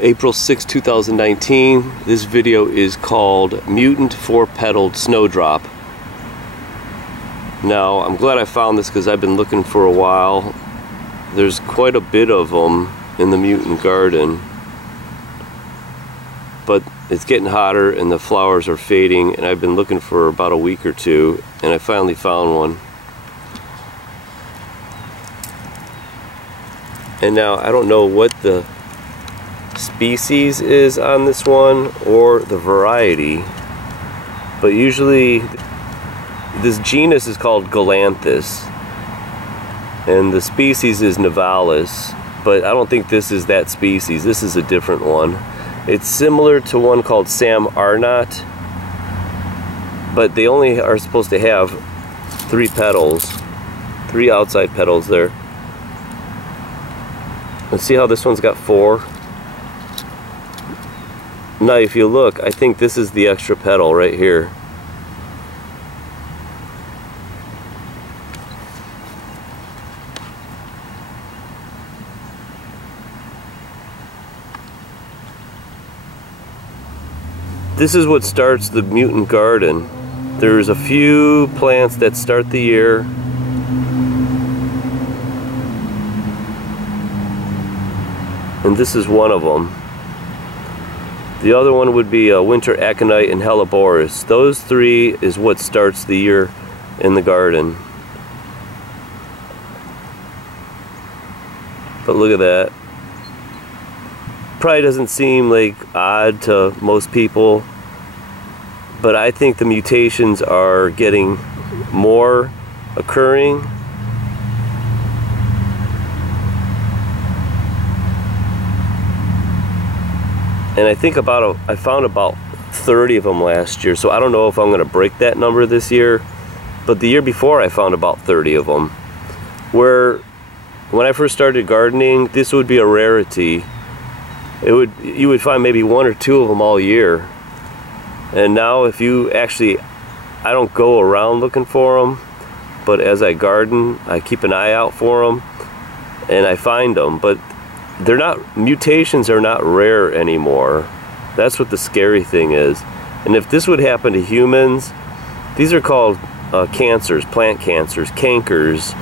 April 6, 2019. This video is called Mutant 4-Petaled Snowdrop. Now, I'm glad I found this because I've been looking for a while. There's quite a bit of them in the Mutant garden, but it's getting hotter and the flowers are fading, and I've been looking for about a week or two, and I finally found one. And now I don't know what the species is on this one or the variety, but usually this genus is called Galanthus and the species is Nivalis, but I don't think this is that species. This is a different one. It's similar to one called Sam Arnott, but they only are supposed to have 3 petals, 3 outside petals there. Let's see how this one's got 4. Now if you look, I think this is the extra petal right here. This is what starts the Mutant garden. There's a few plants that start the year. And this is one of them. The other one would be winter aconite and helleborus. Those 3 is what starts the year in the garden. But look at that. Probably doesn't seem like odd to most people, but I think the mutations are getting more occurring. And I think I found about 30 of them last year, so I don't know if I'm going to break that number this year, but the year before I found about 30 of them. Where when I first started gardening, this would be a rarity. You would find maybe 1 or 2 of them all year. And now if you actually, I don't go around looking for them, but as I garden, I keep an eye out for them and I find them. But they're not, mutations are not rare anymore. That's what the scary thing is. And if this would happen to humans, these are called cancers, plant cancers, cankers,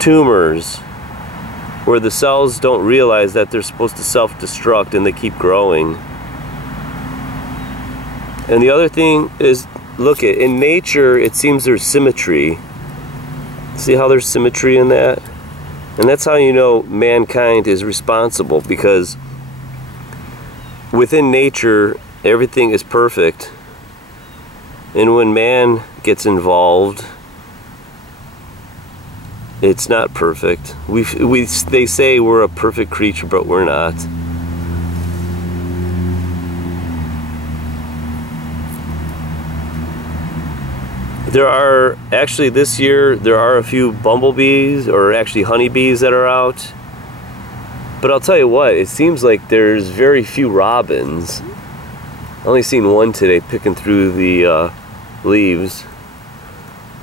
tumors, where the cells don't realize that they're supposed to self-destruct and they keep growing. And the other thing is, look, in nature it seems there's symmetry. See how there's symmetry in that? And that's how you know mankind is responsible, because within nature everything is perfect, and when man gets involved, it's not perfect. They say we're a perfect creature, but we're not. There are, actually this year, there are a few bumblebees, or actually honeybees that are out. But I'll tell you what, it seems like there's very few robins. I only seen one today picking through the leaves.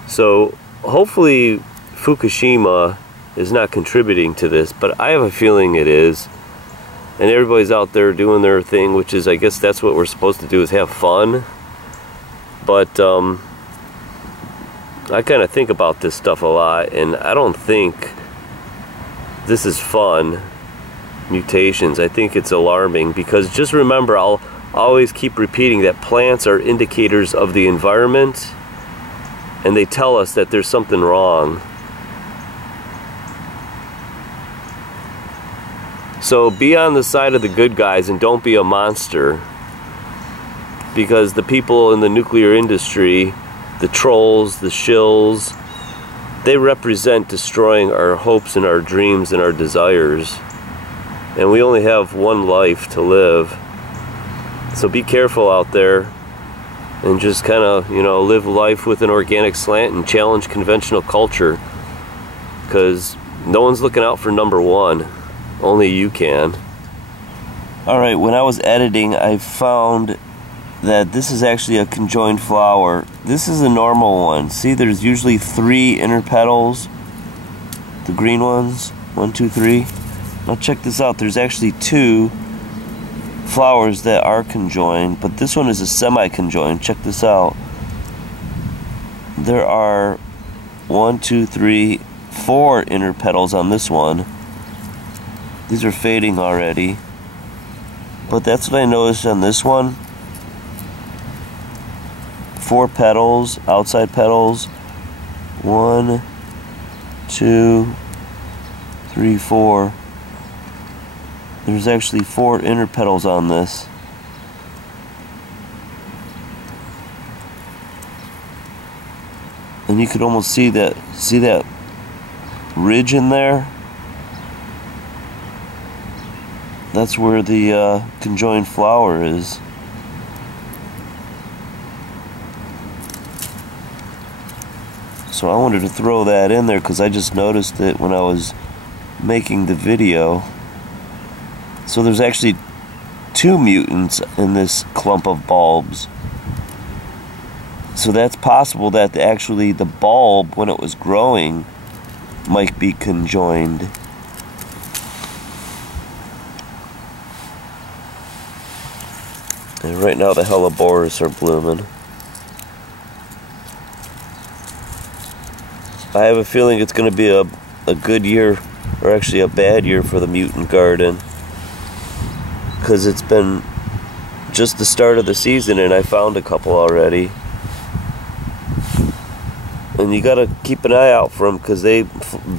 So hopefully Fukushima is not contributing to this, but I have a feeling it is. And everybody's out there doing their thing, which is, I guess that's what we're supposed to do, is have fun. But I kind of think about this stuff a lot, and I don't think this is fun, mutations. I think it's alarming, because just remember, I'll always keep repeating that plants are indicators of the environment, and they tell us that there's something wrong. So be on the side of the good guys and don't be a monster, because the people in the nuclear industry, the trolls, the shills, they represent destroying our hopes and our dreams and our desires. And we only have one life to live. So be careful out there and just kind of, you know, live life with an organic slant and challenge conventional culture, because no one's looking out for number 1. Only you can. Alright, when I was editing, I found that this is actually a conjoined flower. This is a normal one. See, there's usually 3 inner petals. The green ones. 1, 2, 3. Now check this out. There's actually 2 flowers that are conjoined, but this one is a semi-conjoined. Check this out. There are 1, 2, 3, 4 inner petals on this one. These are fading already, but that's what I noticed on this one. 4 petals, outside petals. 1, 2, 3, 4. There's actually 4 inner petals on this. And you could almost see that ridge in there? That's where the conjoined flower is. So I wanted to throw that in there because I just noticed it when I was making the video. So there's actually 2 mutants in this clump of bulbs. So that's possible that actually the bulb, when it was growing, might be conjoined. And right now the hellebores are blooming. I have a feeling it's going to be a good year, or actually a bad year for the mutant garden. Because it's been just the start of the season and I found a couple already. And you gotta keep an eye out for them because they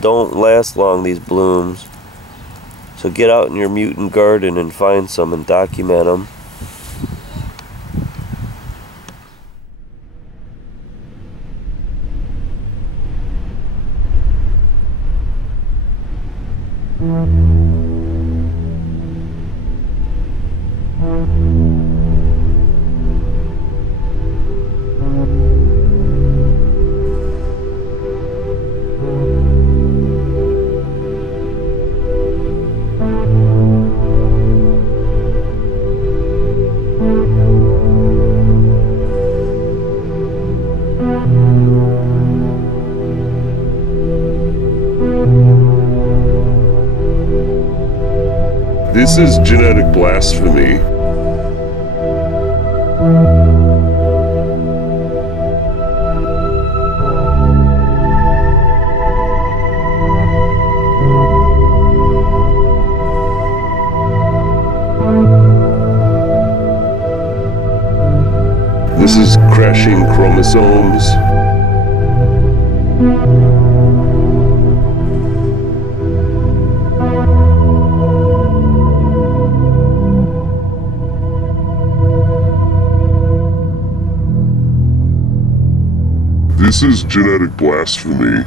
don't last long, these blooms. So get out in your mutant garden and find some and document them. This is genetic blasphemy. This is crashing chromosomes. This is genetic blasphemy.